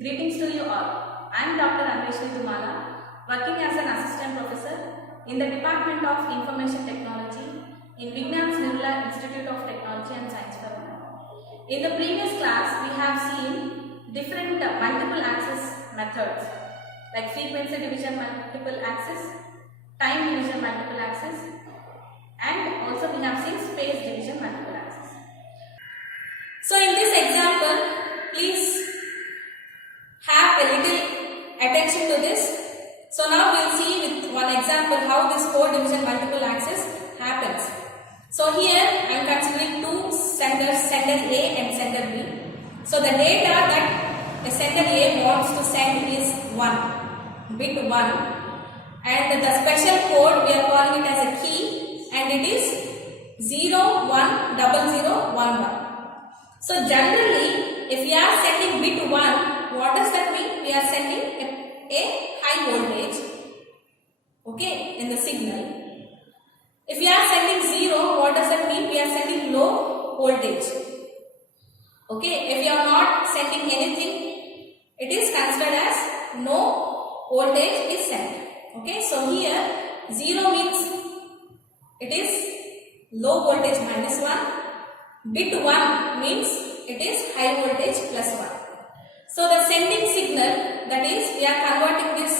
Greetings to you all. I am Dr. Anveshni Tumala, working as an assistant professor in the Department of Information Technology in Vignyan's Nirmala Institute of Technology and Science Parana. In the previous class, we have seen different multiple access methods like frequency division multiple access, time division multiple access, and also we have seen space division multiple access. So in this example, please have a little attention to this. So now we will see with one example how this 4 division multiple access happens. So here I am considering two senders, sender A and sender B. So the data that the sender A wants to send is 1, bit 1, and the special code we are calling it as a key, and it is 0, 1, 00, 1, 1. So generally, if we are sending bit 1, what does that mean? We are sending a high voltage, okay, in the signal. If we are sending 0, what does that mean? We are sending low voltage. Okay, if you are not sending anything, it is considered as no voltage is sent. Okay, so here 0 means it is low voltage minus 1. Bit 1 means it is high voltage plus 1. So the sending signal, that is we are converting this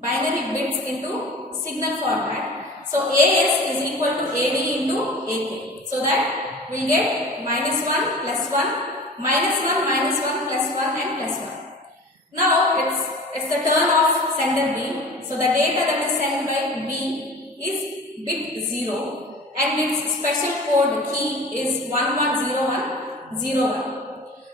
binary bits into signal format. So AS is equal to AD into AK. So that we will get minus 1 plus 1, minus 1 minus 1 plus 1 and plus 1. Now it's the turn of sender B. So the data that is sent by B is bit 0 and its special code key is 110101.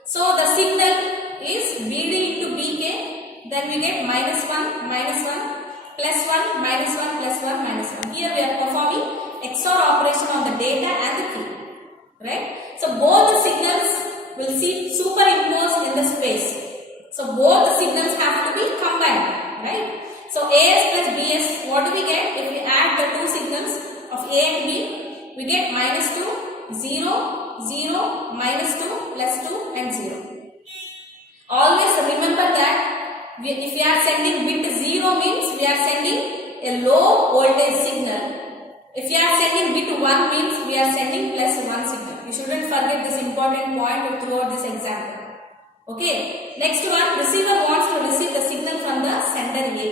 So the signal is BD into BK, then we get minus 1 minus 1 plus 1 minus 1 plus 1 minus 1. Here we are performing XOR operation on the data and the key, right? So both the signals will see superimposed in the space. So both the signals have to be combined, right? So AS plus BS, what do we get? If we add the two signals of A and B, we get minus 2, 0, 0, minus 2, plus 2 and 0. Always remember that if we are sending bit 0 means we are sending a low voltage signal. If we are sending bit 1 means we are sending plus 1 signal. You shouldn't forget this important point throughout this example. Okay. Next one, receiver wants to receive the signal from the sender A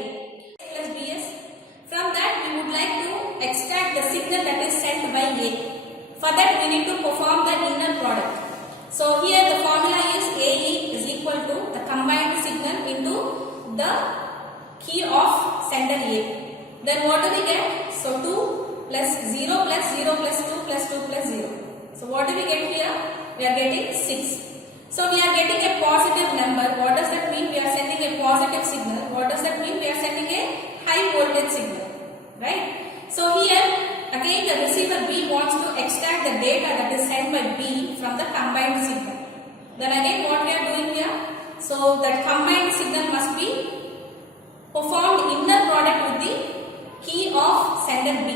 plus BS. From that we would like to extract the signal that is sent by A. For that we need to perform the inner product. So here the formula is AE is equal to the combined signal into the key of sender A. Then what do we get? So 2 plus 0 plus 0 plus 2 plus 2 plus 0. So what do we get here? We are getting 6. So we are getting a positive number. What does that mean? We are sending a positive signal. What does that mean? We are sending a high voltage signal, right? So here again the receiver B wants to extract the data that is sent by B from the combined signal. Then again what we are doing here? So that combined signal must be performed inner product with the key of sender B.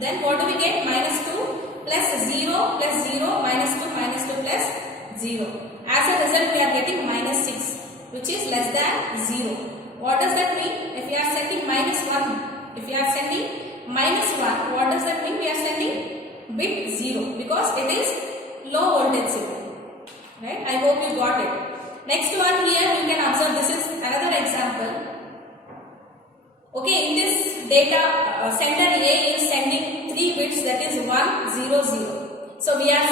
Then what do we get? Minus 2 plus 0 plus 0 minus 2 minus 2 plus 0. As a result we are getting minus 6 which is less than 0. What does that mean? If we are sending minus 1, if we are sending minus 1, what does that mean? We are sending bit 0 because it is low voltage signal, right? I hope you got it. Next one here you can observe, this is another example. Okay, in this data sender A is sending 3 bits, that is 1, 0, 0. So we are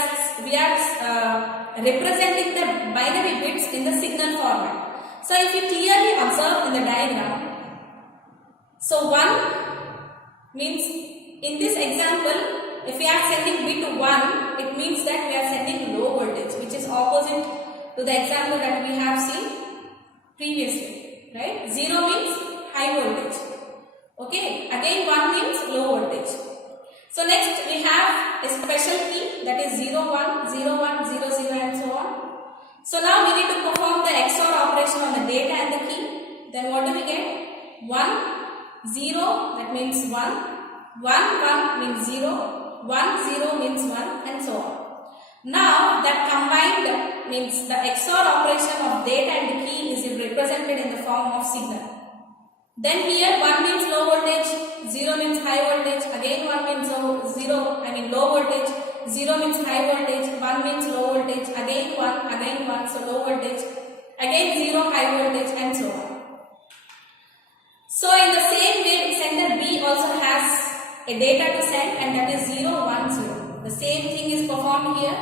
representing the binary bits in the signal format. So if you clearly observe in the diagram, so 1 means in this example, if we are sending bit 1, it means that we are sending low voltage, which is opposite to the example that we have seen previously, right? 0 means high voltage. Okay, again 1 means low voltage. So next we have a special key, that is 0, 1, 0, 1, 0, 0 and so on. So now we need to perform the XOR operation on the data and the key. Then what do we get? 1, 0, that means 1, 1, 1 means 0, 1, 0 means 1 and so on. Now that combined means the XOR operation of data and key is form of signal. Then here 1 means low voltage, 0 means high voltage, again 1 means low voltage, 0 means high voltage, 1 means low voltage, again 1, so low voltage, again 0 high voltage, and so on. So in the same way, sender B also has a data to send, and that is 0, 1, 0. The same thing is performed here.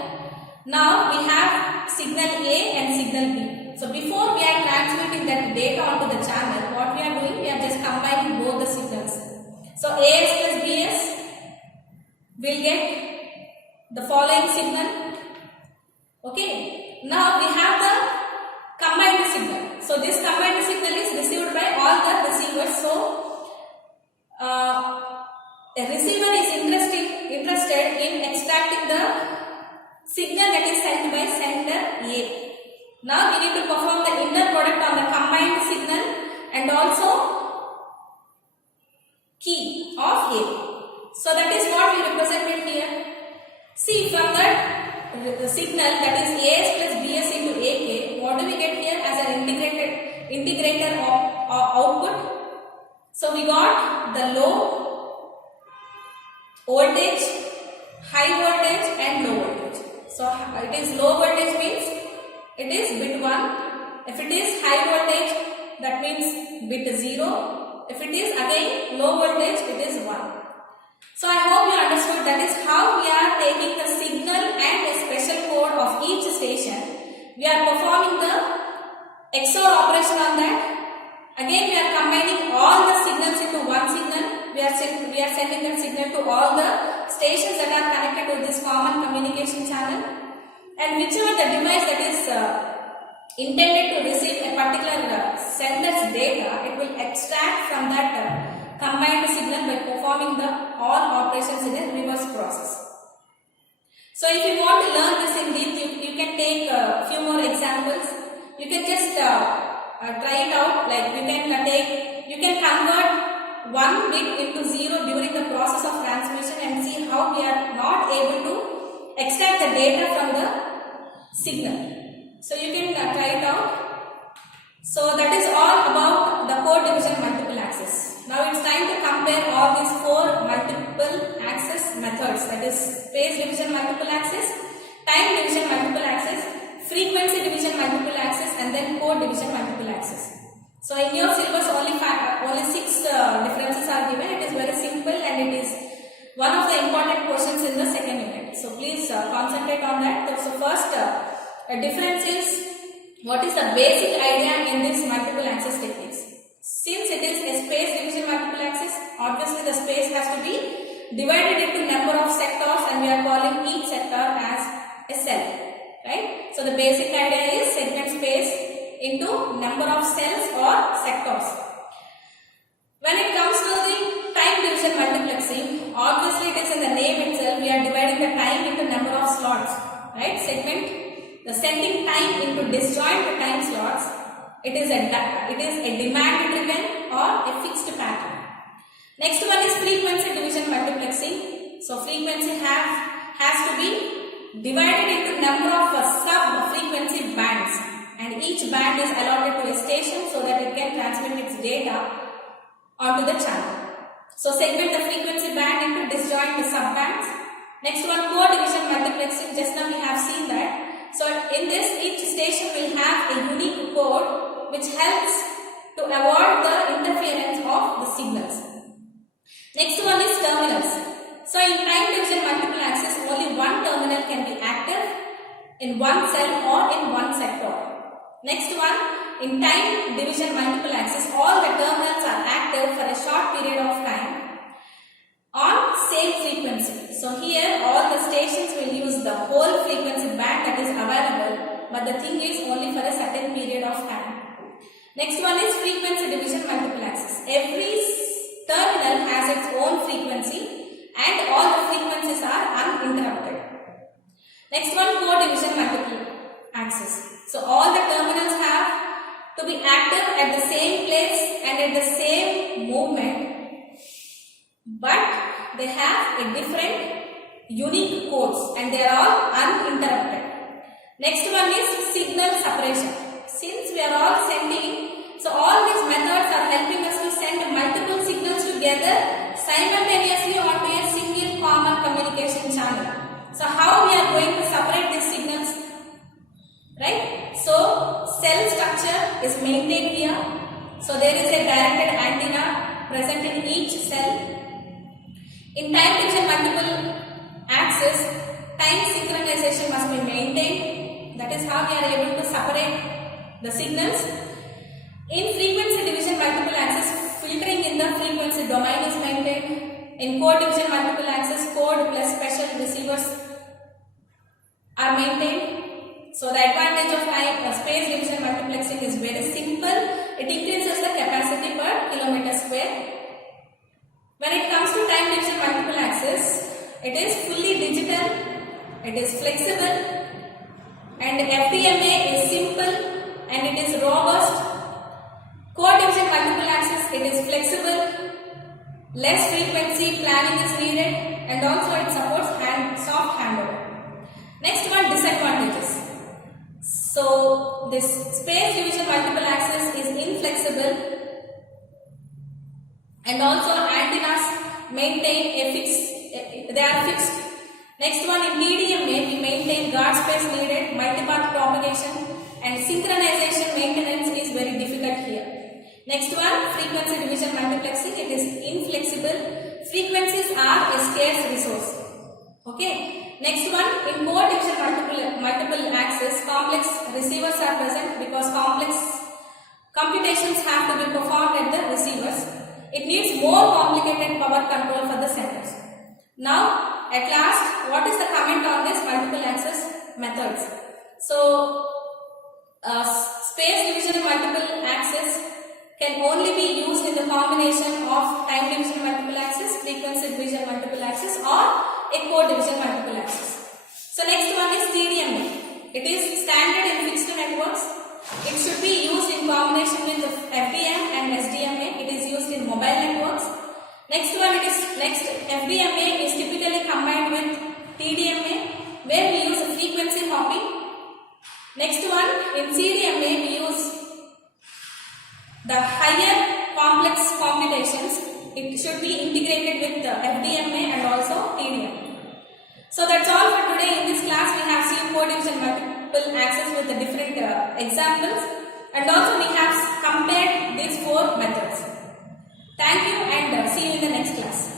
Now we have signal A and signal B. So before we are transmitting that data onto the channel, what we are doing, we are just combining both the signals. So AS plus BS will get the following signal. Okay. Now we have the combined signal. So this combined signal is received by all the receivers. So a receiver is interested in extracting the signal that is sent by sender A. Now we need to perform the inner product on the combined signal and also key of A. So that is what we represented here. See, from that the signal, that is AS plus BS into AK, what do we get here as an integrator of output? So we got the low voltage, high voltage, and low voltage. So it is low voltage means it is bit 1. If it is high voltage, that means bit 0. If it is again low voltage, it is 1. So I hope you understood that is how we are taking the signal and a special code of each station. We are performing the XOR operation on that. Again we are combining all the signals into one signal. We are sending that signal to all the stations that are connected to this common communication channel. And whichever the device that is intended to receive a particular sender's data, it will extract from that combined signal by performing the all operations in a reverse process. So if you want to learn this in deep, you can take a few more examples. You can just try it out. Like you can convert 1 bit into 0 during the process of transmission and see how we are not able to extract the data from the signal. So you can try it out. So that is all about the code division multiple access. Now it's time to compare all these 4 multiple access methods, that is space division multiple access, time division multiple access, frequency division multiple access, and then code division multiple access. So in your syllabus only 6 differences are given. It is very simple and it is one of the important questions in the second unit. So please concentrate on that. So first difference is, what is the basic idea in this multiple access techniques? Since it is a space division multiple access, obviously the space has to be divided into number of sectors, and we are calling each sector as a cell, right? So the basic idea is segment space into number of cells or sectors. When it comes to the time division multiplexing, obviously it is in the name itself. We are dividing the time into number of slots, right? Segment, the sending time into disjoint time slots. It is a demand driven or a fixed pattern. Next one is frequency division multiplexing. So frequency has to be divided into number of sub frequency bands, and each band is allotted to a station so that it can transmit its data onto the channel. So segment the frequency band into disjoint sub bands. Next one, code division multiplexing. Just now we have seen that. So in this, each station will have a unique code which helps to avoid the interference of the signals. Next one is terminals. So in time division multiple access, only one terminal can be active in one cell or in one sector. Next one, in time division multiple access, all the terminals are active for a short period of time on same frequency. So here all the stations will use the whole frequency band that is available, but the thing is only for a certain period of time. Next one is frequency division multiple access. Every terminal has its own frequency and all the frequencies are uninterrupted. Next one, code division multiple access. So all the terminals have to be active at the same place and at the same movement, but they have a different unique codes and they are all uninterrupted. Next one is signal separation. Since we are all sending, so all structure is maintained here. So there is a directed antenna present in each cell. In time division multiple axis, time synchronization must be maintained. That is how we are able to separate the signals. In frequency division multiple axis, filtering in the frequency domain is maintained. In code division multiple axis, code plus special receivers are maintained. So the advantage of space division multiplexing is very simple. It increases the capacity per kilometer square. When it comes to time division multiple axis, it is fully digital, it is flexible, and FDMA is simple and it is robust. Code division multiple axis, it is flexible, less frequency planning is needed, and also it supports soft handover. Next one, disadvantages. So this space division multiple axis is inflexible, and also antennas maintain a fixed, they are fixed. Next one, in TDMA we maintain guard space needed, multipath propagation, and synchronization maintenance is very difficult here. Next one, frequency division multiplexing, it is inflexible. Frequencies are a scarce resource. Okay. Next one, in code division multiple axis, complex receivers are present because complex computations have to be performed at the receivers. It needs more complicated power control for the centers. Now, at last, what is the comment on this multiple axis methods? So, space division multiple axis can only be used in the combination of time division multiple axis, frequency division multiple axis, or a code division multiple axis. So next one is TDMA. It is standard in fixed networks. It should be used in combination with the FDM and SDMA. It is used in mobile networks. Next one, FDMA is typically combined with TDMA, where we use a frequency hopping. Next one, in CDMA we use the higher complex computations. It should be integrated with the FDMA and also TDMA. So that's all for today. In this class we have seen code division multiple axis with the different examples, and also we have compared these 4 methods. Thank you, and see you in the next class.